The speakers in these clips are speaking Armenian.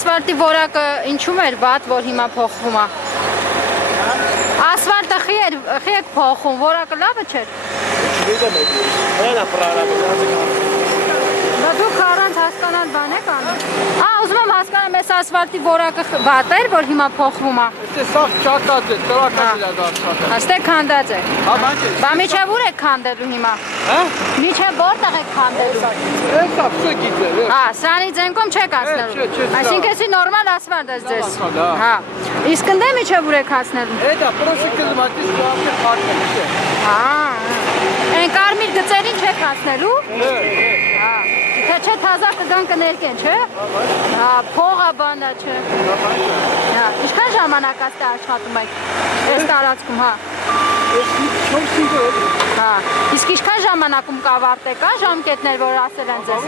ասֆալտի որակը ինչու՞մ էր վատ, որ հիմա փոխվում է։ Ասֆալտը խի եք փոխում, որակը լավը չէր։ Բա դուք առանց հասկանալ բան եք անում։ Ուզում եմ հասկանամ, այս ասֆալտի որակը վատ էր, որ հիմա փոխվում է։ Սա ճակած է, տրակած է դա աշխատը։ Աստե քանդած է։ Բա միջև ուր եք քանդելու հիմա։ Միջև որտեղ եք քանդելու։ Էսա փսը գիտե։ Սրանից ենքում չեք հասնելու։ Այսինքն էսի նորմալ ասֆալտ է ձեզ։ Հա։ Իսկ ընդ է միջև ուր եք հասնելու։ Էդա պրոշիկը մատից կողմը փակել է։ Այն կարմիր գծերին չեք հասնելու։ Թե չէ թազա կգան կներկեն, չէ։ Փողա բանա, չէ։ Ինչքան ժամանակ աստե աշխատում եք այս տարածքում, հա։ Իսկ ինչքան ժամանակում կավարտեք, հա, ժամկետներ, որ ասել են ձեզ։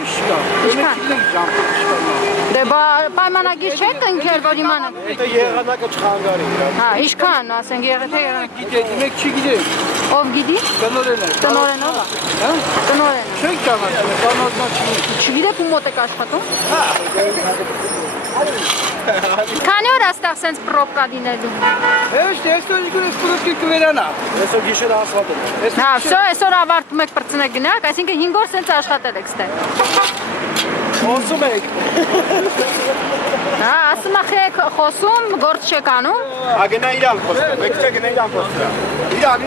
Ինչքան։ Դե պայմանագիր չեք ընկել, որ իմանան։ Դա եղանակը չխանգարի։ Ինչքան, ասենք, եղեթե Գիտեք, մեկ չգիտեմ։ ով գիտի։ Տնօրենը։ Տնօրենով է։ Տնօրենը։ Չեք ճանաչում, տնօրենը չգիտեմ։ Չգիտեք ում մոտ եք աշխատում։ Քանի օր աստեղ սենց պրոբկա լինելու։ Այսօր իգուր ես պրոբկի կվերանա։ Այսօր գիշերը աշխատել։ Վсё, այսօր ավարտում եք բրծնեք գնաք, այսինքն 5 օր սենց աշխատել եք ստե։ Խոսում եք։ Ասում եք խոսում, գործ չեք անում։ Գնա իրան խոսքը, մեկ չէ գնա իրան խոսքը։ Իրան։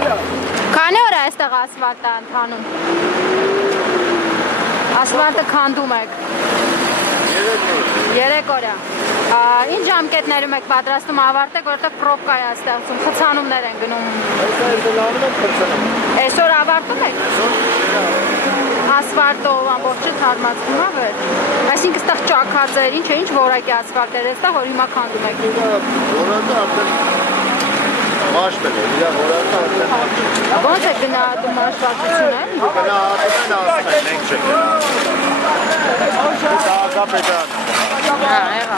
Քանի օր է այստեղ ասֆալտը ընթանում։ Ասֆալտը քանդում եք։ 3 օր է։ Ինչ ժամկետներում եք պատրաստում ավարտեք, որովհետև պրոբկա է ստեղծում, խցանումներ են գնում։ Այսօր ավարտում եք։ Ասֆալտով ամբողջը թարմացվում է վեր։ Այսինքն ստեղ ճաքած էր, ինչ որակի ասֆալտ էր, այստեղ որ հիմա քանդում եք։ Որակը արդեն մաշտել է, իր որակը արդեն Ոնց է գնահատում մաշվածությունը։ գնահատում են ասում են, մենք չենք գնահատում։ Դա աղապետան։ Եղա։